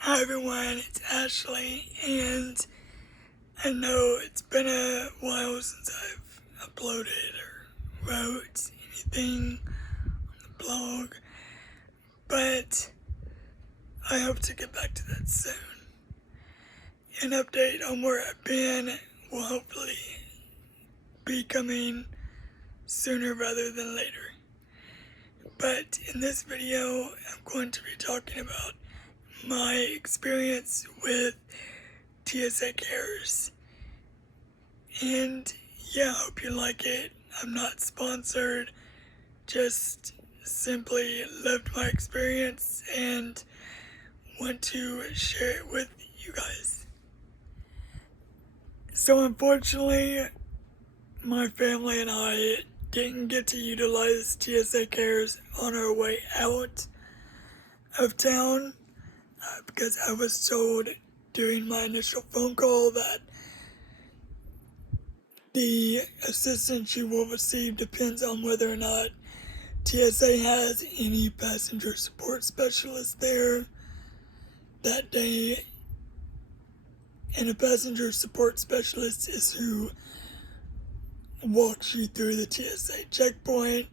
Hi everyone, it's Ashley, and I know it's been a while since I've uploaded or wrote anything on the blog, but I hope to get back to that soon. An update on where I've been will hopefully be coming sooner rather than later. But in this video, I'm going to be talking about my experience with TSA CARES. And yeah, I hope you like it. I'm not sponsored, just simply loved my experience and want to share it with you guys. So unfortunately, my family and I didn't get to utilize TSA CARES on our way out of town because I was told during my initial phone call that the assistance you will receive depends on whether or not TSA has any passenger support specialists there that day. And a passenger support specialist is who walks you through the TSA checkpoint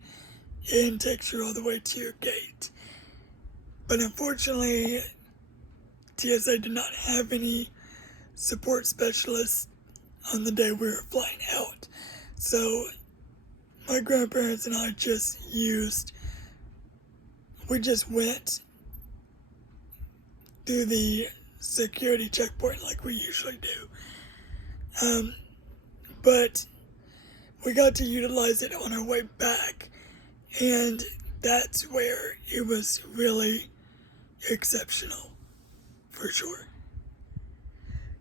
and takes you all the way to your gate. But unfortunately, TSA did not have any support specialists on the day we were flying out. So my grandparents and I we just went through the security checkpoint like we usually do. But we got to utilize it on our way back, and that's where it was really exceptional, for sure.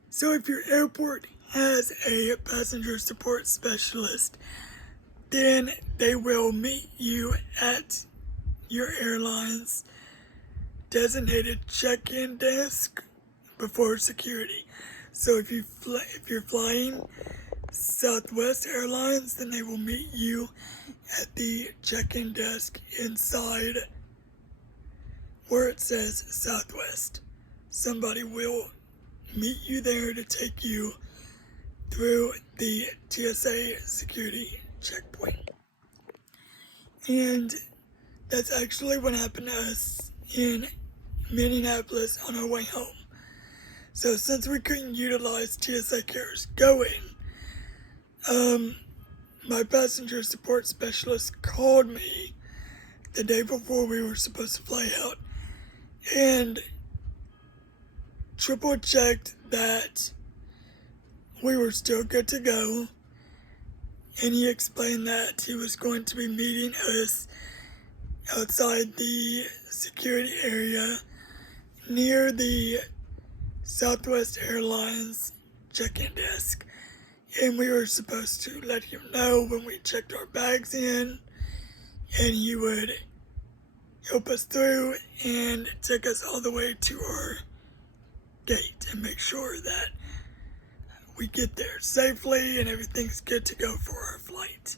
So if your airport has a passenger support specialist, then they will meet you at your airline's designated check-in desk before security. So if you're flying Southwest Airlines, then they will meet you at the check-in desk inside where it says Southwest. Somebody will meet you there to take you through the TSA security checkpoint. And that's actually what happened to us in Minneapolis on our way home. So since we couldn't utilize TSA CARES going, my passenger support specialist called me the day before we were supposed to fly out and triple checked that we were still good to go. And he explained that he was going to be meeting us outside the security area near the Southwest Airlines check-in desk. And we were supposed to let him know when we checked our bags in, and he would help us through and take us all the way to our gate and make sure that we get there safely and everything's good to go for our flight.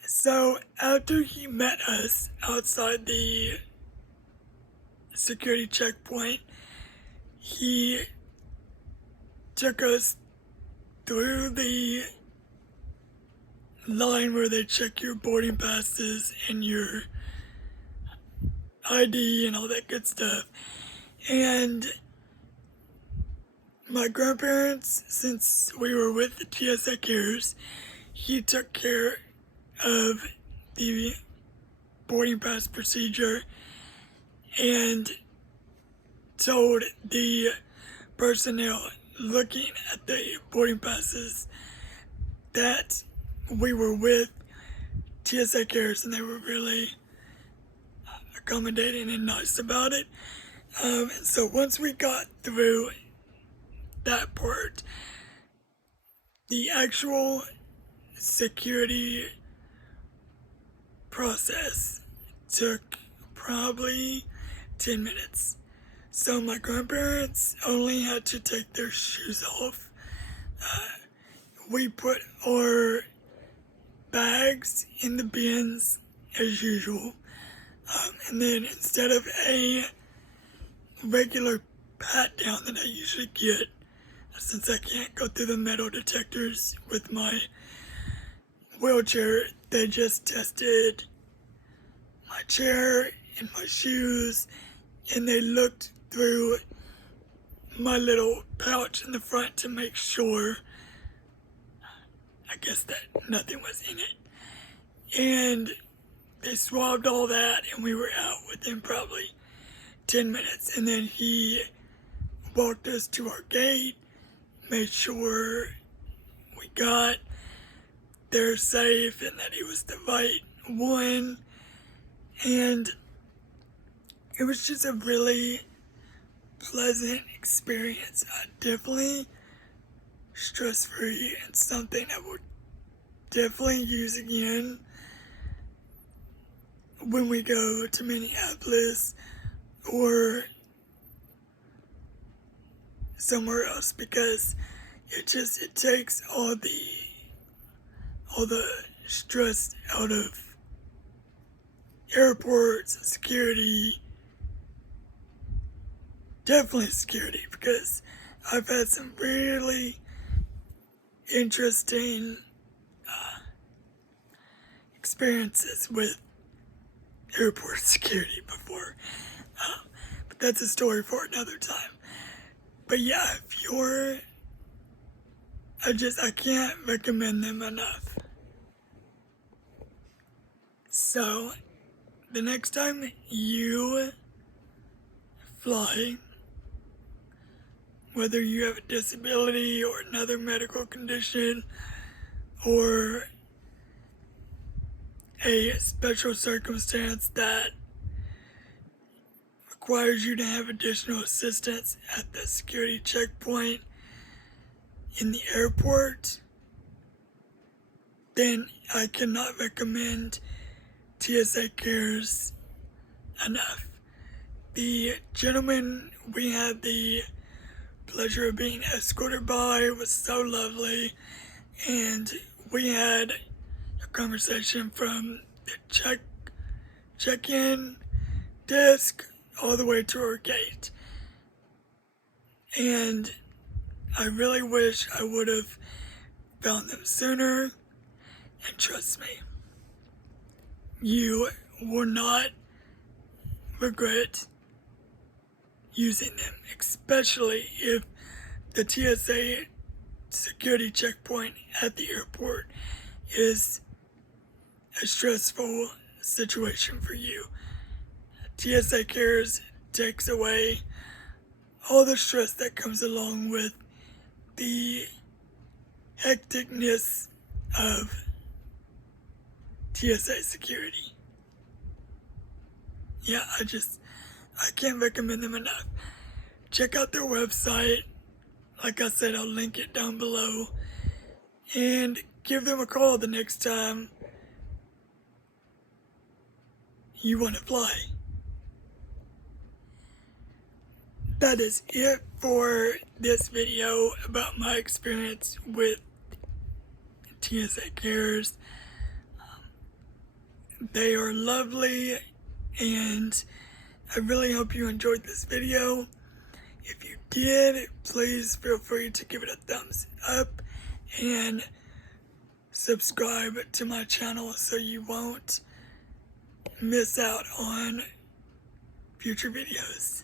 So after he met us outside the security checkpoint, he took us through the line where they check your boarding passes and your ID and all that good stuff. And my grandparents, since we were with the TSA CARES, he took care of the boarding pass procedure and told the personnel looking at the boarding passes that we were with TSA CARES, and they were really accommodating and nice about it. And so once we got through that part, the actual security process took probably 10 minutes. So my grandparents only had to take their shoes off. We put our bags in the bins as usual. And then instead of a regular pat down that I usually get, since I can't go through the metal detectors with my wheelchair, they just tested my chair and my shoes, and they looked through my little pouch in the front to make sure, I guess, that nothing was in it. And they swabbed all that, and we were out within probably 10 minutes. And then he walked us to our gate, made sure we got there safe and that he was the right one. And it was just a really pleasant experience. Definitely stress-free and something I would definitely use again when we go to Minneapolis or somewhere else, because it takes all the stress out of airports and security. Definitely security, because I've had some really interesting experiences with airport security before. But that's a story for another time. But yeah, if you're, I can't recommend them enough. So, the next time you fly, whether you have a disability or another medical condition or a special circumstance that requires you to have additional assistance at the security checkpoint in the airport, then I cannot recommend TSA CARES enough. The gentleman we had the pleasure of being escorted by was so lovely, and we had a conversation from the check-in desk all the way to our gate. And I really wish I would have found them sooner, and trust me, you will not regret using them, especially if the TSA security checkpoint at the airport is a stressful situation for you. TSA CARES takes away all the stress that comes along with the hecticness of TSA security. Yeah, I can't recommend them enough. Check out their website. Like I said, I'll link it down below. And give them a call the next time you want to fly. That is it for this video about my experience with TSA CARES. They are lovely, and I really hope you enjoyed this video. If you did, please feel free to give it a thumbs up and subscribe to my channel so you won't miss out on future videos.